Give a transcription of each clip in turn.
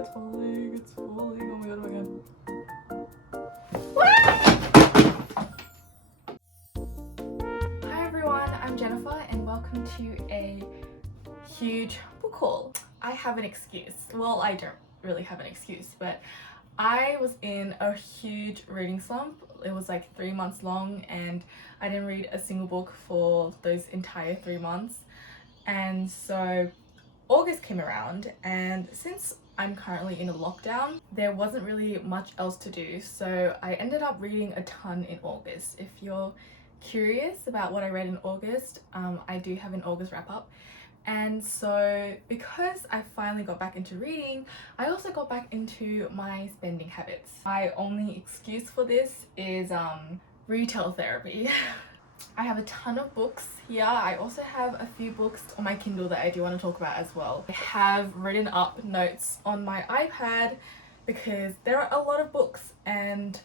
it's falling, it's falling. Oh my god, oh my god. Hi everyone, I'm Jennifer and welcome to a huge book haul. I have an excuse. Well, I don't really have an excuse, but I was in a huge reading slump. It was like 3 months long and I didn't read a single book for those entire 3 months. And so August came around, and since I'm currently in a lockdown, there wasn't really much else to do, so I ended up reading a ton in August. If you're curious about what I read in August, I do have an August wrap up. And so because I finally got back into reading, I also got back into my spending habits. My only excuse for this is retail therapy. I have a ton of books here. I also have a few books on my Kindle that I do want to talk about as well. I have written up notes on my iPad because there are a lot of books, and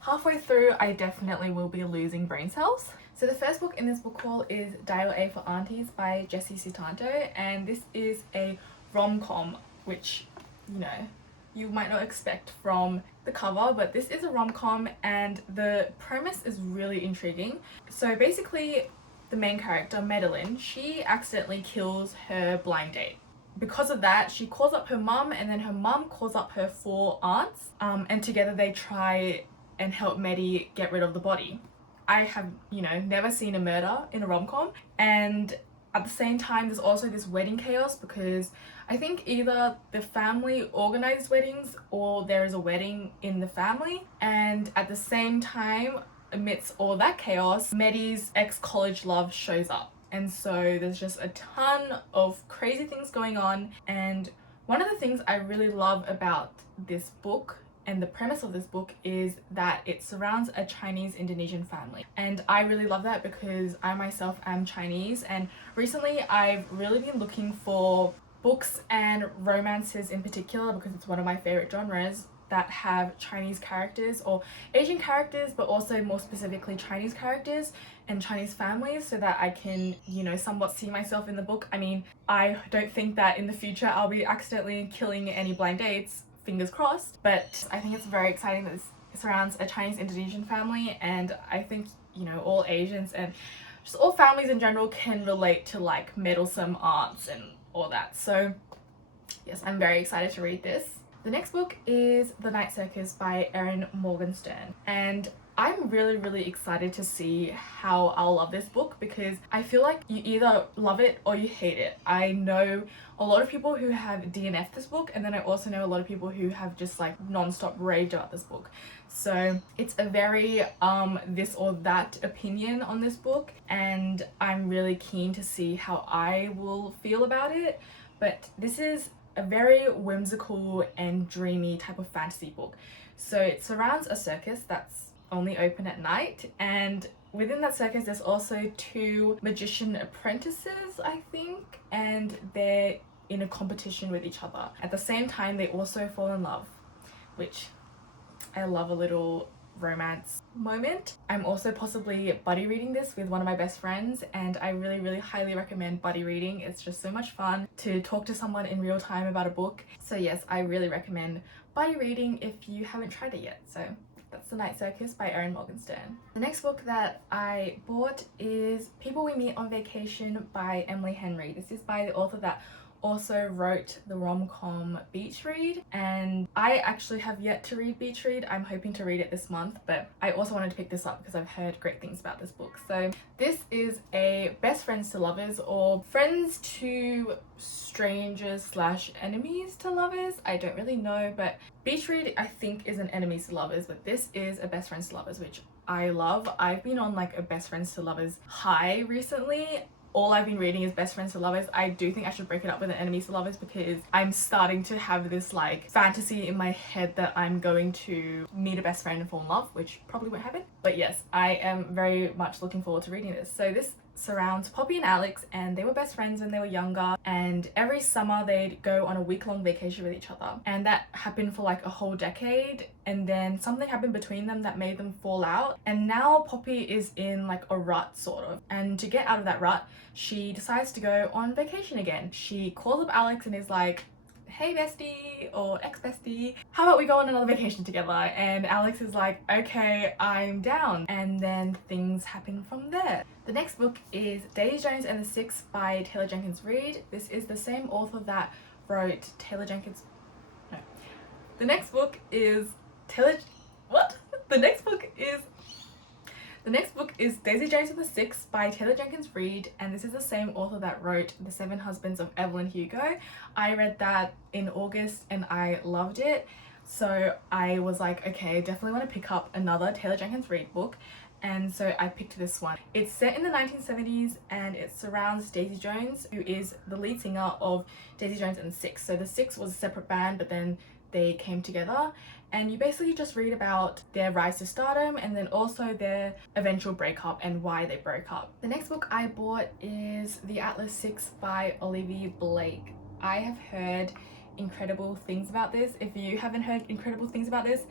halfway through I definitely will be losing brain cells. So the first book in this book haul is Dial A for Aunties by Jessie Sutanto, and this is a rom-com, which, you know, you might not expect from the cover, but this is a rom-com and the premise is really intriguing. So basically the main character, Madeline, she accidentally kills her blind date. Because of that, she calls up her mum, and then her mum calls up her 4 aunts, and together they try and help Maddie get rid of the body. I have, never seen a murder in a rom-com, and at the same time there's also this wedding chaos because I think either the family organized weddings or there is a wedding in the family, and at the same time, amidst all that chaos, Maddie's ex-college love shows up, and so there's just a ton of crazy things going on. And one of the things I really love about this book and the premise of this book is that it surrounds a Chinese Indonesian family, and I really love that because I myself am Chinese, and recently I've really been looking for books and romances in particular because it's one of my favorite genres that have Chinese characters or Asian characters, but also more specifically Chinese characters and Chinese families, so that I can, somewhat see myself in the book. I mean, I don't think that in the future I'll be accidentally killing any blind dates, fingers crossed, but I think it's very exciting that this surrounds a Chinese Indonesian family, and I think, all Asians and just all families in general can relate to like meddlesome aunts and all that. So yes, I'm very excited to read this. The next book is The Night Circus by Erin Morgenstern, and I'm really excited to see how I'll love this book because I feel like you either love it or you hate it. I know a lot of people who have DNF'd this book, and then I also know a lot of people who have just like non-stop raved about this book. So it's a very this or that opinion on this book, and I'm really keen to see how I will feel about it. But this is a very whimsical and dreamy type of fantasy book. So it surrounds a circus that's only open at night, and within that circus there's also 2 magician apprentices, I think, and they're in a competition with each other. At the same time, they also fall in love, which I love a little romance moment. I'm also possibly buddy reading this with one of my best friends, and I really highly recommend buddy reading. It's just so much fun to talk to someone in real time about a book. So yes, I really recommend buddy reading if you haven't tried it yet. So that's The Night Circus by Erin Morgenstern. The next book that I bought is People We Meet on Vacation by Emily Henry. This is by the author that also wrote the rom-com Beach Read, and I actually have yet to read Beach Read. I'm hoping to read it this month, but I also wanted to pick this up because I've heard great things about this book. So this is a best friends to lovers, or friends to strangers / enemies to lovers. I don't really know, but Beach Read I think is an enemies to lovers, but this is a best friends to lovers, which I love. I've been on like a best friends to lovers high recently. All I've been reading is best friends to lovers. I do think I should break it up with an enemies to lovers because I'm starting to have this like fantasy in my head that I'm going to meet a best friend and fall in love, which probably won't happen. But yes, I am very much looking forward to reading this. So this surrounds Poppy and Alex, and they were best friends when they were younger, and every summer they'd go on a week-long vacation with each other, and that happened for like a whole decade, and then something happened between them that made them fall out, and now Poppy is in like a rut sort of, and to get out of that rut she decides to go on vacation again. She calls up Alex and is like, hey bestie or ex-bestie, how about we go on another vacation together? And Alex is like, okay, I'm down. And then things happen from there. The next book is Daisy Jones and the Six by Taylor Jenkins Reid. This is the same author that wrote Taylor Jenkins... No. The next book is Taylor... What? The next book is Daisy Jones and the Six by Taylor Jenkins Reid, and this is the same author that wrote The Seven Husbands of Evelyn Hugo. I read that in August and I loved it, so I was like, okay, I definitely want to pick up another Taylor Jenkins Reid book, and so I picked this one. It's set in the 1970s and it surrounds Daisy Jones, who is the lead singer of Daisy Jones and the Six. So the Six was a separate band, but then they came together, and you basically just read about their rise to stardom and then also their eventual breakup and why they broke up. The next book I bought is The Atlas Six by Olivia Blake. I have heard incredible things about this. If you haven't heard incredible things about this,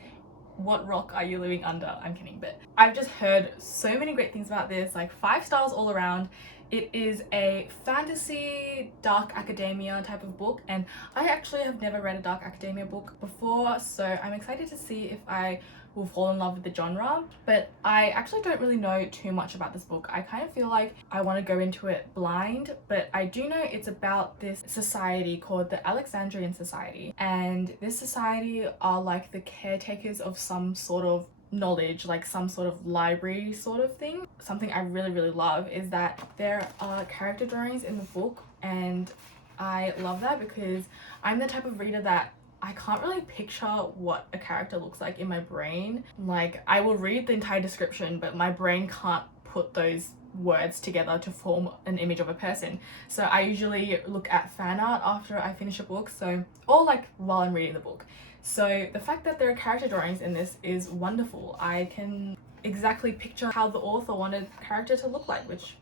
what rock are you living under? I'm kidding, but I've just heard so many great things about this, like 5 stars all around. It is a fantasy, dark academia type of book, and I actually have never read a dark academia book before, so I'm excited to see if I will fall in love with the genre. But I actually don't really know too much about this book. I kind of feel like I want to go into it blind, but I do know it's about this society called the Alexandrian Society, and this society are like the caretakers of some sort of knowledge, like some sort of library sort of thing. Something I really love is that there are character drawings in the book, and I love that because I'm the type of reader that I can't really picture what a character looks like in my brain. Like, I will read the entire description, but my brain can't put those words together to form an image of a person. So I usually look at fan art after I finish a book, so, or like while I'm reading the book. So the fact that there are character drawings in this is wonderful. I can exactly picture how the author wanted the character to look like, which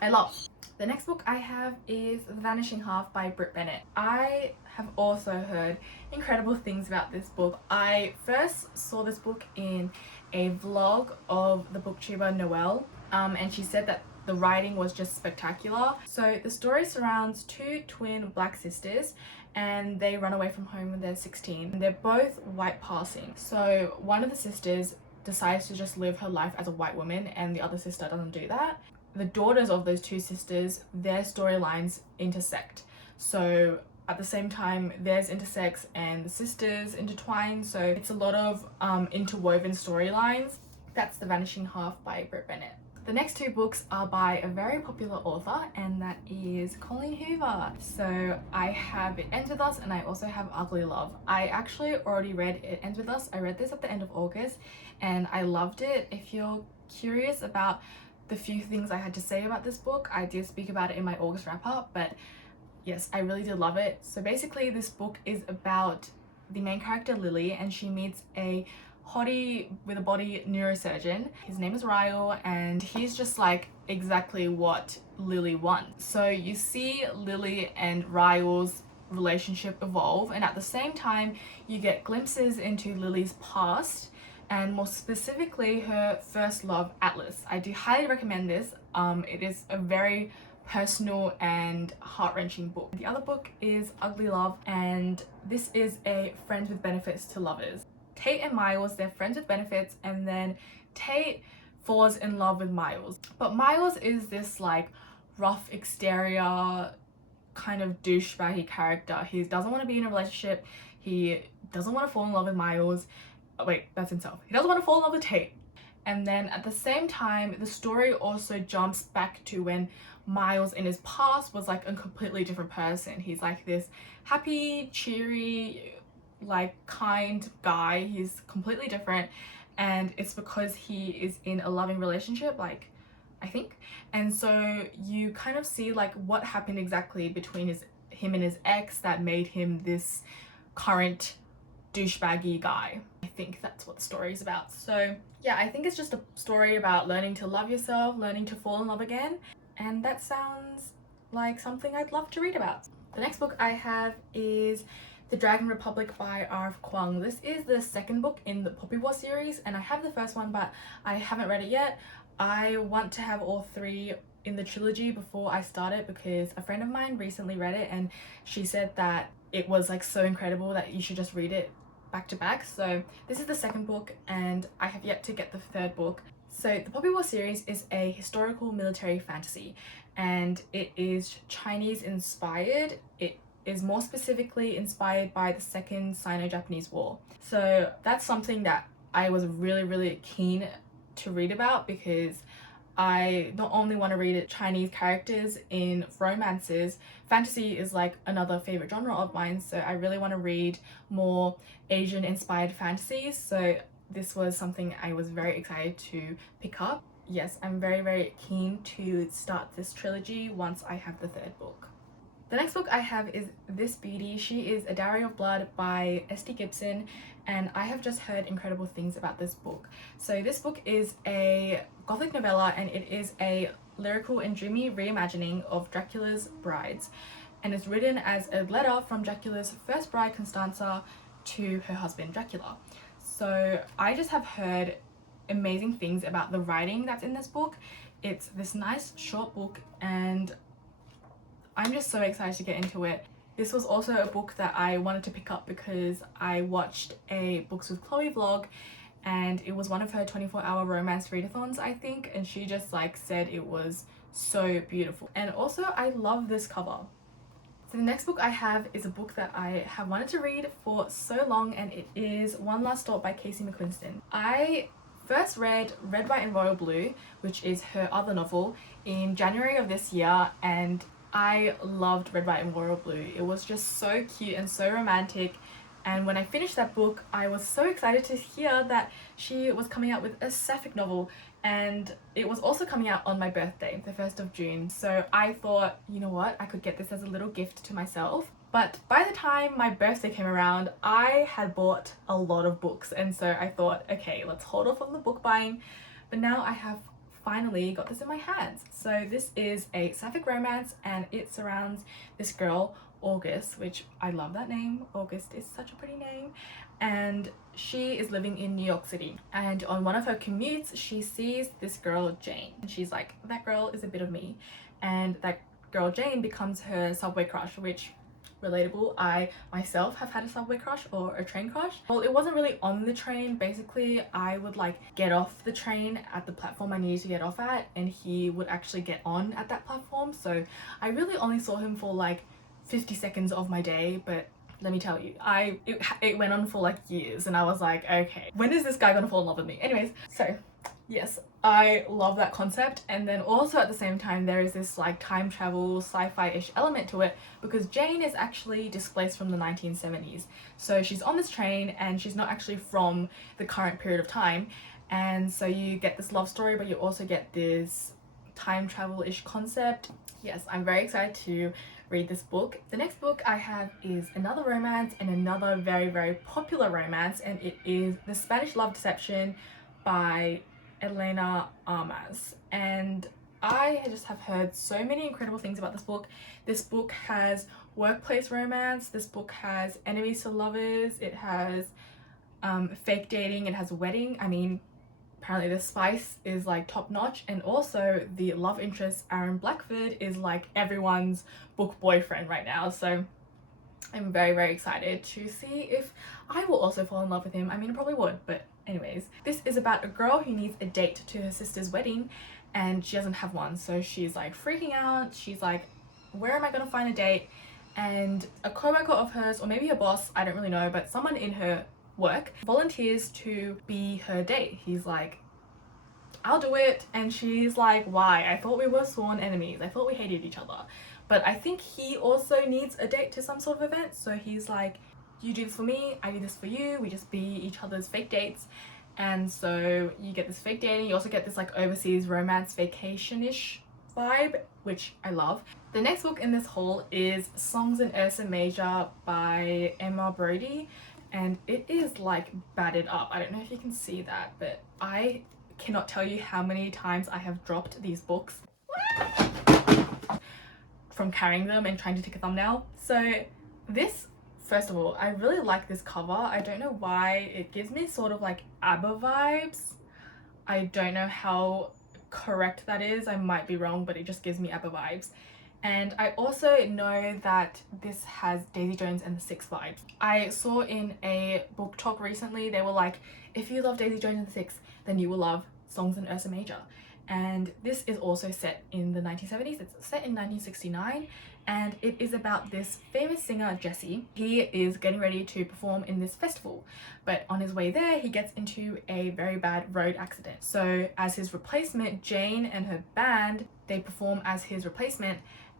I love. The next book I have is The Vanishing Half by Brit Bennett. I have also heard incredible things about this book. I first saw this book in a vlog of the booktuber Noelle, and she said that the writing was just spectacular. So the story surrounds 2 twin black sisters, and they run away from home when they're 16. They're both white passing. So one of the sisters decides to just live her life as a white woman, and the other sister doesn't do that. The daughters of those 2 sisters, their storylines intersect. So at the same time, theirs intersects and the sisters intertwine. So it's a lot of interwoven storylines. That's The Vanishing Half by Brit Bennett. The next 2 books are by a very popular author, and that is Colleen Hoover. So I have It Ends With Us, and I also have Ugly Love. I actually already read It Ends With Us. I read this at the end of August and I loved it. If you're curious about the few things I had to say about this book, I did speak about it in my August wrap up, but yes, I really did love it. So basically this book is about the main character Lily, and she meets a hottie with a body neurosurgeon. His name is Ryle, and he's just like exactly what Lily wants. So you see Lily and Ryle's relationship evolve, and at the same time you get glimpses into Lily's past, and more specifically her first love, Atlas. I do highly recommend this. It is a very personal and heart-wrenching book. The other book is Ugly Love, and this is a friends with benefits to lovers. Tate and Miles, they're friends with benefits, and then Tate falls in love with Miles. But Miles is this like rough exterior kind of douchebaggy character. He doesn't want to be in a relationship. He doesn't want to fall in love with Miles. Oh, wait, that's himself. He doesn't want to fall in love with Tate. And then at the same time, the story also jumps back to when Miles in his past was like a completely different person. He's like this happy, cheery, like kind guy. He's completely different, and it's because he is in a loving relationship, like, I think. And so you kind of see like what happened exactly between him and his ex that made him this current douchebaggy guy. I think that's what the story is about. So yeah, I think it's just a story about learning to love yourself, learning to fall in love again, and that sounds like something I'd love to read about. The next book I have is The Dragon Republic by R.F. Kuang. This is the second book in the Poppy War series, and I have the first one, but I haven't read it yet. I want to have all 3 in the trilogy before I started because a friend of mine recently read it and she said that it was like so incredible that you should just read it back to back. So this is the second book and I have yet to get the third book. So the Poppy War series is a historical military fantasy and it is Chinese inspired. It is more specifically inspired by the Second Sino-Japanese War. So that's something that I was really keen to read about because I not only want to read Chinese characters in romances, fantasy is like another favorite genre of mine, so I really want to read more Asian inspired fantasies, so this was something I was very excited to pick up. Yes, I'm very keen to start this trilogy once I have the third book. The next book I have is this beauty. She is A Diary of Blood by S.D. Gibson, and I have just heard incredible things about this book. So this book is a gothic novella and it is a lyrical and dreamy reimagining of Dracula's brides, and it's written as a letter from Dracula's first bride Constanza to her husband Dracula. So I just have heard amazing things about the writing that's in this book. It's this nice short book and I'm just so excited to get into it. This was also a book that I wanted to pick up because I watched a Books with Chloe vlog and it was one of her 24-hour romance readathons, I think, and she just like said it was so beautiful. And also I love this cover. So the next book I have is a book that I have wanted to read for so long, and it is One Last Thought by Casey McQuiston. I first read Red, White and Royal Blue, which is her other novel, in January of this year, and I loved Red, White and Royal Blue. It was just so cute and so romantic, and when I finished that book I was so excited to hear that she was coming out with a sapphic novel, and it was also coming out on my birthday, the 1st of June. So I thought, you know what, I could get this as a little gift to myself. But by the time my birthday came around, I had bought a lot of books, and so I thought, okay, let's hold off on the book buying. But now I have finally got this in my hands. So this is a sapphic romance and it surrounds this girl, August, which I love that name. August is such a pretty name. And she is living in New York City, and on one of her commutes she sees this girl Jane, and she's like, that girl is a bit of me, and that girl Jane becomes her subway crush, which relatable. I myself have had a subway crush or a train crush. Well, it wasn't really on the train. Basically I would like get off the train at the platform I needed to get off at, and he would actually get on at that platform, so I really only saw him for like 50 seconds of my day. But let me tell you, it went on for like years, and I was like, okay, when is this guy gonna fall in love with me? Anyways, so yes, I love that concept. And then also at the same time there is this like time travel sci-fi-ish element to it, because Jane is actually displaced from the 1970s. So she's on this train and she's not actually from the current period of time, and so you get this love story but you also get this time travel-ish concept. Yes, I'm very excited to read this book. The next book I have is another romance, and another very popular romance, and it is The Spanish Love Deception by Elena Armas. And I just have heard so many incredible things about this book. This book has workplace romance, this book has enemies to lovers, it has fake dating, it has a wedding. I mean, apparently the spice is like top notch, and also the love interest Aaron Blackford is like everyone's book boyfriend right now, so I'm very excited to see if I will also fall in love with him. I mean, I probably would, but anyways, this is about a girl who needs a date to her sister's wedding and she doesn't have one, so she's like freaking out. She's like, where am I gonna find a date? And a co-worker of hers, or maybe her boss, I don't really know, but someone in her work volunteers to be her date. He's like, I'll do it, and she's like, why? I thought we were sworn enemies, I thought we hated each other. But I think he also needs a date to some sort of event, so he's like, you do this for me, I do this for you, we just be each other's fake dates. And so you get this fake dating, you also get this like overseas romance vacation-ish vibe, which I love. The next book in this haul is Songs in Ursa Major by Emma Brody, and it is like battered up. I don't know if you can see that, but I cannot tell you how many times I have dropped these books from carrying them and trying to take a thumbnail. So this, first of all, I really like this cover. I don't know why, it gives me sort of like ABBA vibes. I don't know how correct that is. I might be wrong, but it just gives me ABBA vibes. And I also know that this has Daisy Jones and the Six vibes. I saw in a book talk recently, they were like, if you love Daisy Jones and the Six, then you will love Songs in Ursa Major. And this is also set in the 1970s. It's set in 1969, and it is about this famous singer, Jesse. He is getting ready to perform in this festival, but on his way there, he gets into a very bad road accident. So as his replacement, Jane and her band, they perform as his replacement,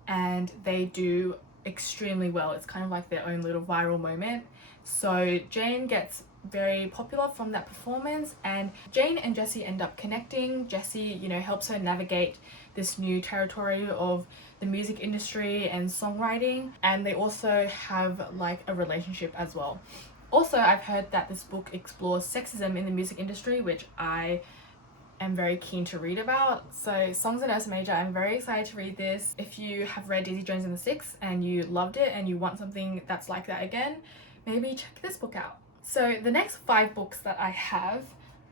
and they do extremely well. It's kind of like their own little viral moment. So Jane gets very popular from that performance, and Jane and Jesse end up connecting. Jesse, you know, helps her navigate this new territory of the music industry and songwriting, and they also have like a relationship as well. Also, I've heard that this book explores sexism in the music industry, which I am very keen to read about. So Songs in Ursa Major, I'm very excited to read this. If you have read Daisy Jones and the Six and you loved it and you want something that's like that again, maybe check this book out. So the next 5 books that I have,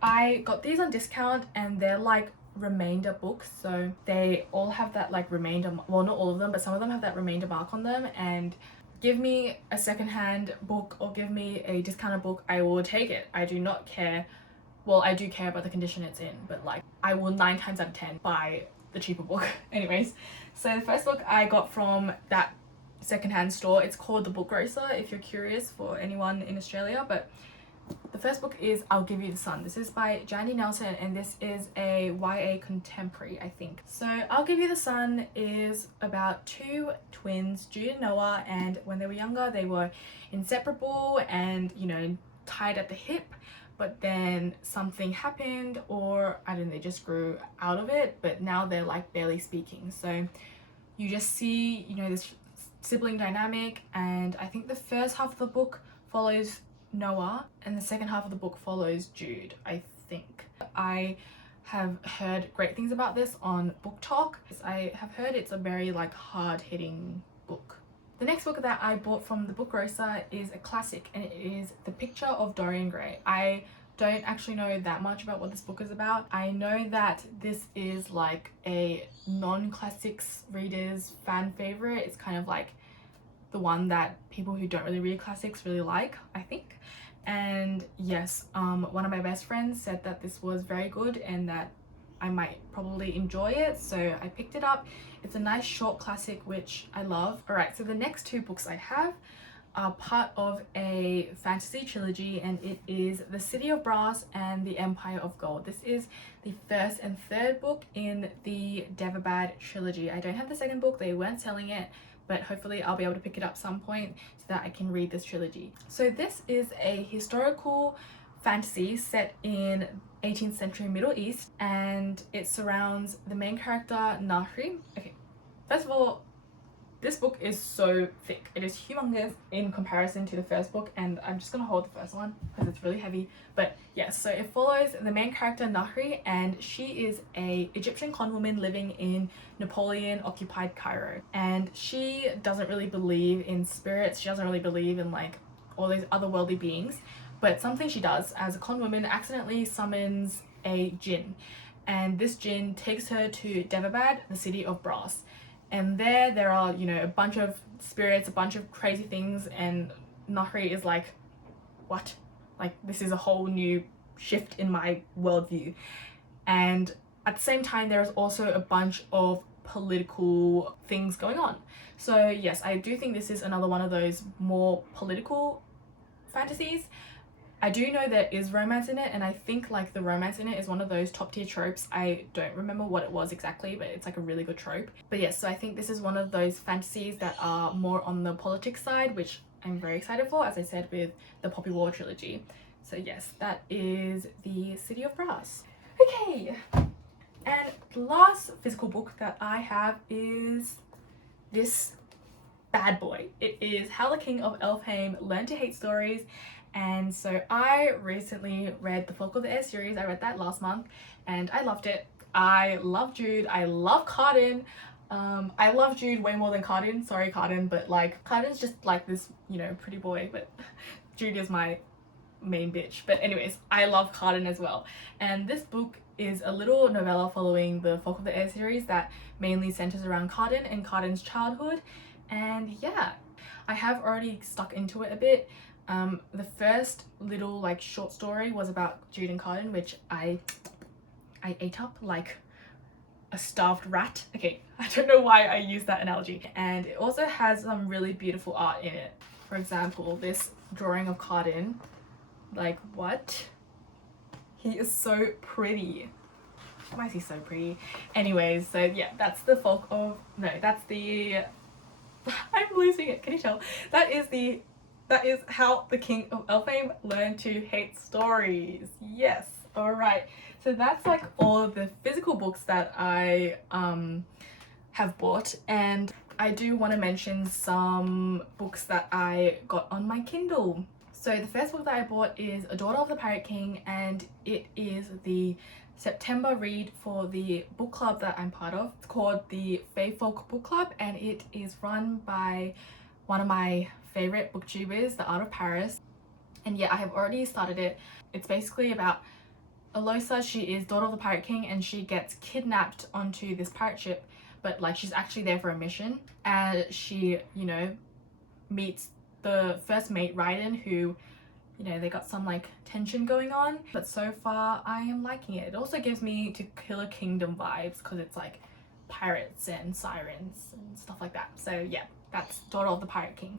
I got these on discount, and they're like remainder books, so they all have that like remainder, well, not all of them, but some of them have that remainder mark on them. And give me a secondhand book or give me a discounted book, I will take it. I do not care. Well, I do care about the condition it's in, but like I will 9 times out of 10 buy the cheaper book. Anyways, so the first book I got from that secondhand store, it's called The Book Grocer, if you're curious, for anyone in Australia. But the first book is I'll Give You the Sun. This is by Jandy Nelson, and this is a YA contemporary, I think. So I'll Give You the Sun is about 2 twins, Jude and Noah, and when they were younger they were inseparable and, you know, tied at the hip, but then something happened, or I don't know, they just grew out of it, but now they're like barely speaking. So you just see, you know, this sibling dynamic, and I think the first half of the book follows Noah and the second half of the book follows Jude, I think. I have heard great things about this on Book Talk. I have heard it's a very like hard-hitting book. The next book that I bought from the Book Grocer is a classic, and it is The Picture of Dorian Gray. I don't actually know that much about what this book is about. I know that this is like a non-classics readers fan favorite. It's kind of like the one that people who don't really read classics really like, I think. And yes, one of my best friends said that this was very good and that I might probably enjoy it, so I picked it up. It's a nice short classic which I love. Alright, so the next 2 books I have are part of a fantasy trilogy, and it is The City of Brass and The Empire of Gold. This is the first and third book in the Devabad trilogy. I don't have the second book, they weren't selling it, but hopefully I'll be able to pick it up some point so that I can read this trilogy. So this is a historical fantasy set in 18th century Middle East, and it surrounds the main character Nahri. Okay, first of all, this book is so thick. It is humongous in comparison to the first book, and I'm just gonna hold the first one because it's really heavy. But yes, so it follows the main character Nahri, and she is a Egyptian conwoman living in Napoleon occupied Cairo, and she doesn't really believe in spirits. She doesn't really believe in like all these otherworldly beings, but something she does as a conwoman accidentally summons a jinn, and this jinn takes her to Devabad, the city of brass. And there are, you know, a bunch of spirits, a bunch of crazy things, and Nahri is like, what? Like, this is a whole new shift in my worldview. And at the same time, there's also a bunch of political things going on. So yes, I do think this is another one of those more political fantasies. I do know there is romance in it, and I think like the romance in it is one of those top tier tropes. I don't remember what it was exactly, but it's like a really good trope. But yes, so I think this is one of those fantasies that are more on the politics side, which I'm very excited for, as I said, with the Poppy War trilogy. So yes, that is The City of Brass. Okay, and the last physical book that I have is this bad boy. It is How the King of Elfheim Learned to Hate Stories. And so I recently read the Folk of the Air series. I read that last month and I loved it. I love Jude. I love Cardan. I love Jude way more than Cardan. Sorry, Cardan, but like Cardan's just like this, you know, pretty boy, but Jude is my main bitch. But anyways, I love Cardan as well. And this book is a little novella following the Folk of the Air series that mainly centers around Cardan and Cardan's childhood. And yeah, I have already stuck into it a bit. The first little like short story was about Jude and Cardan, which I ate up like a starved rat. Okay, I don't know why I use that analogy. And it also has some really beautiful art in it. For example, this drawing of Cardan, like what? He is so pretty. Why is he so pretty? Anyways, so yeah, that's the folk of, no, that's the, I'm losing it, can you tell? That is how the King of Elfame learned to hate stories. Yes, alright. So that's like all of the physical books that I have bought, and I do want to mention some books that I got on my Kindle. So the first book that I bought is A Daughter of the Pirate King, and it is the September read for the book club that I'm part of. It's called the Fae Folk Book Club, and it is run by one of my favorite booktubers, The Art of Paris. And yeah, I have already started it. It's basically about Aloysa. She is daughter of the Pirate King, and she gets kidnapped onto this pirate ship, but like she's actually there for a mission, and she, you know, meets the first mate, Raiden, who, you know, they got some like tension going on, but so far I am liking it. It also gives me To Kill a Kingdom vibes because it's like pirates and sirens and stuff like that. So yeah, that's Daughter of the Pirate King.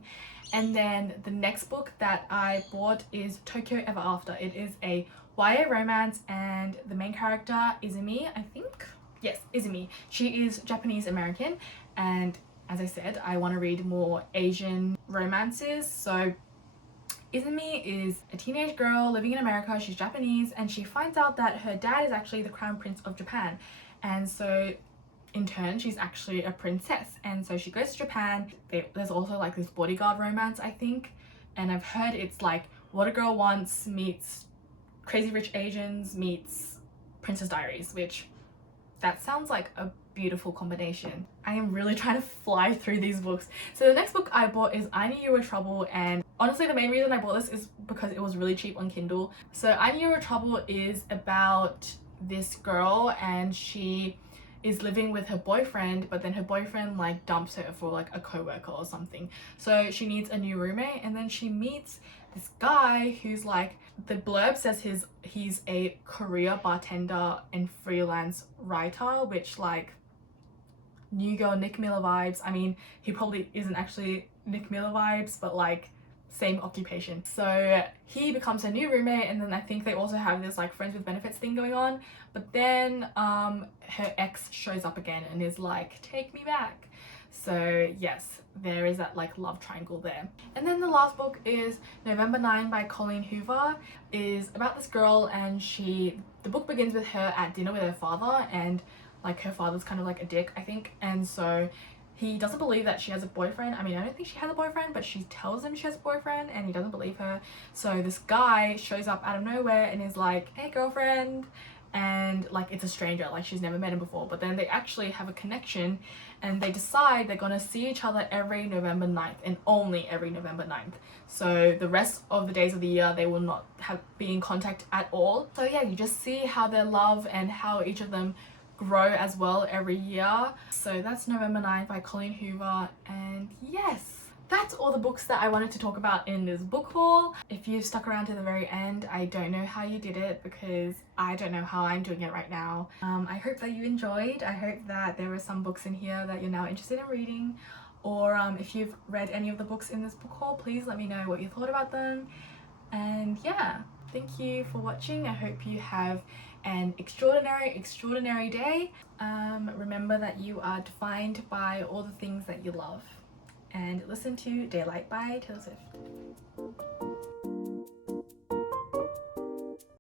And then the next book that I bought is Tokyo Ever After. It is a YA romance, and the main character, Izumi, I think? Yes, Izumi. She is Japanese American, and as I said, I want to read more Asian romances. So Izumi is a teenage girl living in America. She's Japanese, and she finds out that her dad is actually the Crown Prince of Japan, and so in turn she's actually a princess. And so she goes to Japan. There's also like this bodyguard romance, I think, and I've heard it's like What a Girl Wants meets Crazy Rich Asians meets Princess Diaries, which that sounds like a beautiful combination. I am really trying to fly through these books. So the next book I bought is I Knew You Were Trouble, and honestly the main reason I bought this is because it was really cheap on Kindle. So I Knew You Were Trouble is about this girl, and she is living with her boyfriend, but then her boyfriend like dumps her for like a co-worker or something. So she needs a new roommate, and then she meets this guy who's like, the blurb says he's a career bartender and freelance writer, which like New Girl Nick Miller vibes. I mean, he probably isn't actually Nick Miller vibes, but like same occupation. So he becomes her new roommate, and then I think they also have this like friends with benefits thing going on, but then her ex shows up again and is like, take me back. So yes, there is that like love triangle there. And then the last book is November 9 by Colleen Hoover. Is about this girl, and the book begins with her at dinner with her father, and like her father's kind of like a dick, I think, and so he doesn't believe that she has a boyfriend. I mean, I don't think she has a boyfriend, but she tells him she has a boyfriend, and he doesn't believe her. So this guy shows up out of nowhere and is like, hey girlfriend, and like it's a stranger, like she's never met him before, but then they actually have a connection, and they decide they're gonna see each other every November 9th, and only every November 9th. So the rest of the days of the year they will not be in contact at all. So yeah, you just see how their love and how each of them grow as well every year. So that's November 9th by Colleen Hoover, and yes, that's all the books that I wanted to talk about in this book haul. If you've stuck around to the very end, I don't know how you did it, because I don't know how I'm doing it right now. I hope that you enjoyed. I hope that there were some books in here that you're now interested in reading, or if you've read any of the books in this book haul, please let me know what you thought about them. And yeah, thank you for watching. I hope you have an extraordinary day. Remember that you are defined by all the things that you love, and listen to Daylight by Taylor Swift.